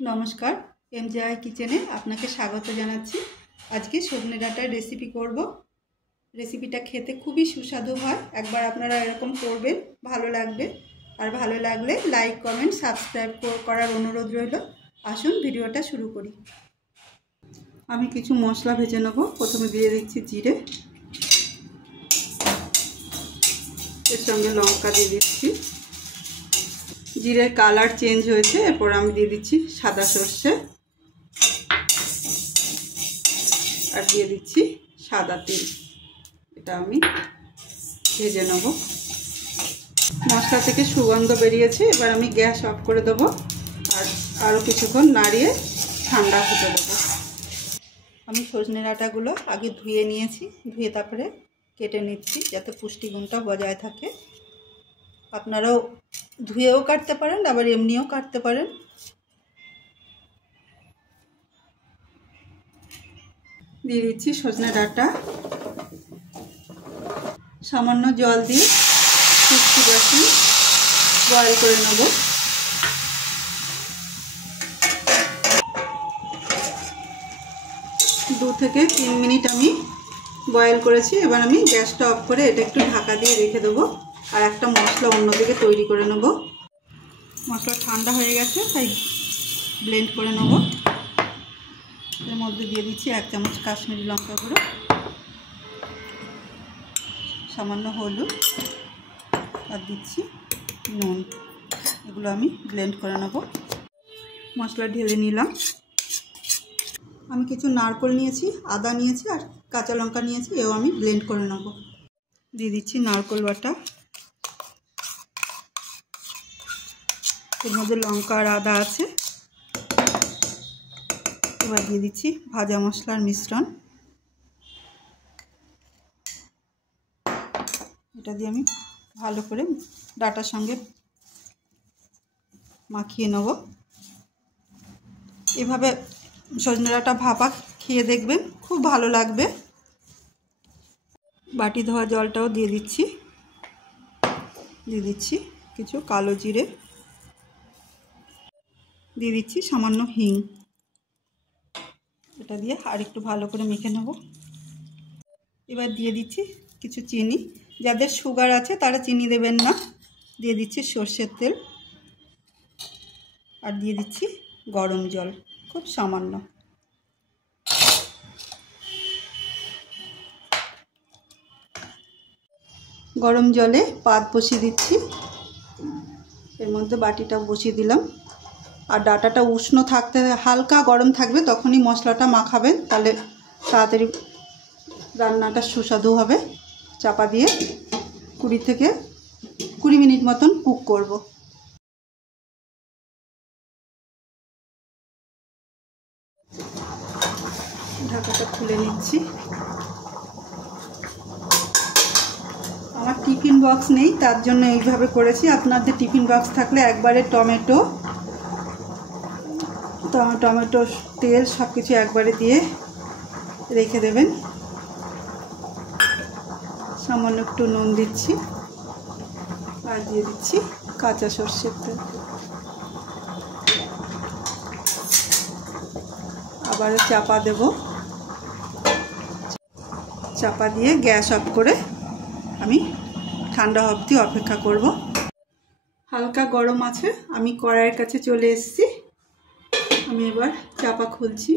নমস্কার, এমজেআই কিচেনে আপনাকে স্বাগত জানাচ্ছি। আজকে সজনে ডাঁটার রেসিপি করব। রেসিপিটা খেতে খুবই সুস্বাদু হয়। একবার আপনারা এরকম করবেন, ভালো লাগবে। আর ভালো লাগলে লাইক, কমেন্ট, সাবস্ক্রাইব করার অনুরোধ রইল। আসুন ভিডিওটা শুরু করি। আমি কিছু মশলা ভেজে নেব। প্রথমে দিয়ে দিচ্ছি জিরে, এর সঙ্গে লঙ্কা দিয়ে দিচ্ছি। জিরের কালার চেঞ্জ হয়েছে, এরপর আমি দিয়ে দিচ্ছি সাদা সর্ষে আর দিয়ে দিচ্ছি সাদা তেল। এটা আমি ভেজে নেব। মশলা থেকে সুগন্ধ বেরিয়েছে, এবার আমি গ্যাস অফ করে দেবো আর আরও কিছুক্ষণ নাড়িয়ে ঠান্ডা হতে দেবো। আমি সজনে ডাঁটাগুলো আগে ধুয়ে নিয়েছি, ধুয়ে তারপরে কেটে নিচ্ছি যাতে পুষ্টিগুণটা বজায় থাকে। আপনারাও ধুয়েও কাটতে পারেন, আবার এমনিও কাটতে পারেন। দিয়ে দিচ্ছি সজনে ডাঁটা, সামান্য জল দিয়ে 60% বয়েল করে নেব। দু থেকে 3 মিনিট আমি বয়েল করেছি। এবার আমি গ্যাসটা অফ করে এটা একটু ঢাকা দিয়ে রেখে দেবো আর একটা মশলা অন্যদিকে তৈরি করে নেব। মশলা ঠান্ডা হয়ে গেছে, তাই ব্লেন্ড করে নেব। এর মধ্যে দিয়ে দিচ্ছি 1 চামচ কাশ্মীরি লঙ্কা গুঁড়ো, সামান্য হলুদ আর দিচ্ছি নুন। এগুলো আমি ব্লেন্ড করে নেব। মশলা ঢেলে নিলাম। আমি কিছু নারকেল নিয়েছি, আদা নিয়েছি আর কাঁচা লঙ্কা নিয়েছি, এও আমি ব্লেন্ড করে নেব। দিয়ে দিচ্ছি নারকেল বাটা, এর মধ্যে লঙ্কা আর আদা আছে। এবার দিয়ে দিচ্ছি ভাজা মশলার মিশ্রণ। এটা দিয়ে আমি ভালো করে ডাঁটার সঙ্গে মাখিয়ে নেব। এভাবে সজনে ডাঁটা ভাপা খেয়ে দেখবেন, খুব ভালো লাগবে। বাটি ধোয়া জলটাও দিয়ে দিচ্ছি। দিয়ে দিচ্ছি কিছু কালো জিরে, দিয়ে দিচ্ছি সামান্য হিং। এটা দিয়ে আর একটু ভালো করে মেখে নেব। এবার দিয়ে দিচ্ছি কিছু চিনি। যাদের সুগার আছে তারা চিনি দেবেন না। দিয়ে দিচ্ছি সর্ষের তেল আর দিয়ে দিচ্ছি গরম জল, খুব সামান্য। গরম জলে পাত বসিয়ে দিচ্ছি। এর মধ্যে বাটিটা বসিয়ে দিলাম। আর ডাঁটাটা উষ্ণ থাকতে, হালকা গরম থাকবে, তখনই মশলাটা মাখাবেন, তাহলে তাড়াতাড়ি রান্নাটা সুস্বাদু হবে। চাপা দিয়ে 20 থেকে 20 মিনিট মতন কুক করব। ঢাকাটা খুলে নিচ্ছি। আমার টিফিন বক্স নেই, তার জন্য এইভাবে করেছি। আপনাদের টিফিন বক্স থাকলে একবারে টমেটো, তেল সব কিছু একবারে দিয়ে রেখে দেবেন। সামান্য একটু নুন দিচ্ছি আর দিয়ে দিচ্ছি কাঁচা সর্ষের তেল। আবারও চাপা দেব। চাপা দিয়ে গ্যাস অফ করে আমি ঠান্ডা অবধি অপেক্ষা করব। হালকা গরম আছে, আমি কড়াইয়ের কাছে চলে এসেছি। আমি এবার চাপা খুলছি।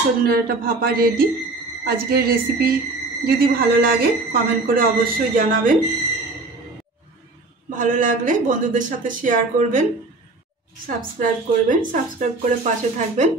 সজনে ডাঁটা ভাপা রেডি। আজকের রেসিপি যদি ভালো লাগে কমেন্ট করে অবশ্যই জানাবেন। ভালো লাগলে বন্ধুদের সাথে শেয়ার করবেন, সাবস্ক্রাইব করবেন, সাবস্ক্রাইব করে পাশে থাকবেন।